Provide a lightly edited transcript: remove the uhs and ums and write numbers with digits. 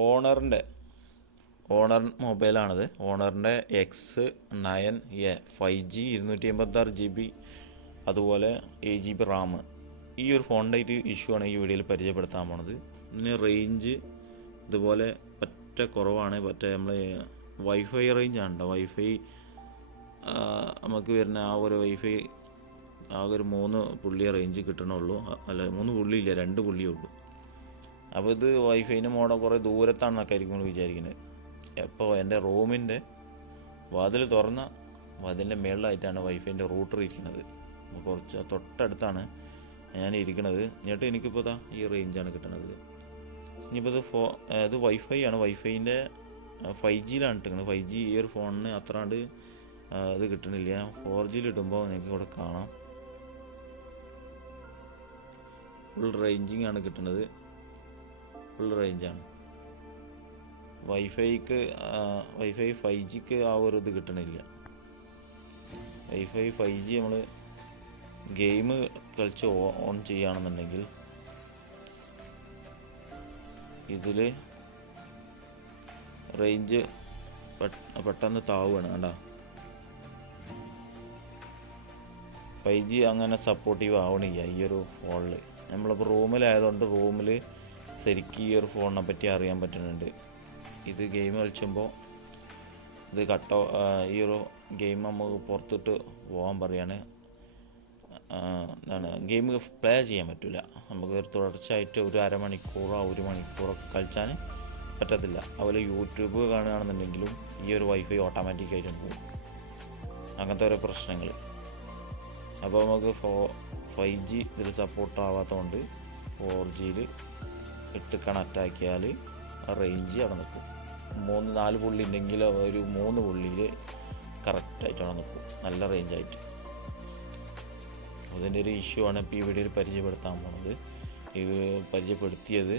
ഓണറിൻ്റെ owner മൊബൈലാണിത്. ഓണറിൻ്റെ x9a 5G 256 GB, അതുപോലെ 8 GB Ram. ഈ ഒരു ഫോണിൻ്റെ ഒരു ഇഷ്യൂ ആണ് ഈ വീഡിയോയിൽ പരിചയപ്പെടുത്താൻ പോണത്. ഇതിന് റേഞ്ച് ഇതുപോലെ പറ്റ കുറവാണ്. നമ്മൾ വൈഫൈ റേഞ്ചാണ് കേട്ടോ. വൈഫൈ നമുക്ക് വരുന്ന ആ ഒരു വൈഫൈ ആകെ ഒരു 3 പുള്ളിയെ റേഞ്ച് കിട്ടണുള്ളൂ. അല്ല, 3 പുള്ളിയില്ല, 2 പുള്ളിയേ ഉള്ളൂ. അപ്പോൾ ഇത് വൈഫൈൻ്റെ മോഡൽ കുറേ ദൂരത്താണെന്നൊക്കെ ആയിരിക്കും വിചാരിക്കുന്നത്. അപ്പോൾ എൻ്റെ റൂമിൻ്റെ വാതിൽ തുറന്ന വാതിലിൻ്റെ മുകളിലായിട്ടാണ് വൈഫൈൻ്റെ റൂട്ടർ ഇരിക്കുന്നത്. കുറച്ച് തൊട്ടടുത്താണ് ഞാൻ ഇരിക്കുന്നത്. എന്നിട്ട് എനിക്കിപ്പോൾ ഈ റേഞ്ചാണ് കിട്ടുന്നത്. ഇനിയിപ്പോൾ ഇത് വൈഫൈ ആണ്. വൈഫൈൻ്റെ 5Gയിലാണ് ഇട്ടിരിക്കുന്നത്. 5G ഈ ഒരു ഫോണിന് അത്രാണ്ട് ഇത് കിട്ടണില്ല. 4Gയിൽ ഇടുമ്പോൾ നിങ്ങൾക്ക് ഇവിടെ കാണാം ഫുൾ റേഞ്ചിങ് ആണ് കിട്ടുന്നത്. ഫുൾ റേഞ്ചാണ്. വൈഫൈ 5Gക്ക് ആ ഒരു ഇത് കിട്ടണില്ല. വൈഫൈ 5G നമ്മൾ ഗെയിം കളിച്ച് ഓൺ ചെയ്യുകയാണെന്നുണ്ടെങ്കിൽ ഇതിൽ റേഞ്ച് പെട്ടെന്ന് താവുകയാണ്. കണ്ടോ, 5G അങ്ങനെ സപ്പോർട്ടീവ് ആവണില്ല ഈ ഒരു ഫോണിൽ. നമ്മളിപ്പോൾ റൂമിലായതുകൊണ്ട് റൂമിൽ ശരിക്കും ഈ ഒരു ഫോണിനെ പറ്റി അറിയാൻ പറ്റുന്നുണ്ട്. ഇത് ഗെയിം കളിച്ചുമ്പോൾ ഇത് ഈ ഒരു ഗെയിം നമുക്ക് പുറത്തിട്ട് പോകാൻ പറയാണ്. എന്താണ്, ഗെയിം പ്ലേ ചെയ്യാൻ പറ്റില്ല. നമുക്ക് തുടർച്ചയായിട്ട് ഒരു അരമണിക്കൂറോ 1 മണിക്കൂറോ കളിച്ചാൽ പറ്റത്തില്ല. അതുപോലെ യൂട്യൂബ് കാണുകയാണെന്നുണ്ടെങ്കിലും ഈ ഒരു വൈഫൈ ഓട്ടോമാറ്റിക്കായിട്ട് പോകും. അങ്ങനത്തെ ഓരോ പ്രശ്നങ്ങൾ. അപ്പോൾ നമുക്ക് 5G ഇതിൽ സപ്പോർട്ട് ആവാത്തതുകൊണ്ട് 4Gയിൽ ഇട്ട് കണക്റ്റാക്കിയാൽ ആ റേഞ്ച് അവിടെ നിൽക്കും. 3-4 പുള്ളി ഉണ്ടെങ്കിൽ ഒരു 3 പുള്ളിയിൽ കറക്റ്റായിട്ട് അവിടെ നിൽക്കും, നല്ല റേഞ്ചായിട്ട്. അതിൻ്റെ ഒരു ഇഷ്യൂ ആണ് ഇപ്പോൾ ഈ വീഡിയോയിൽ പരിചയപ്പെടുത്താൻ പോണത്. പരിചയപ്പെടുത്തിയത്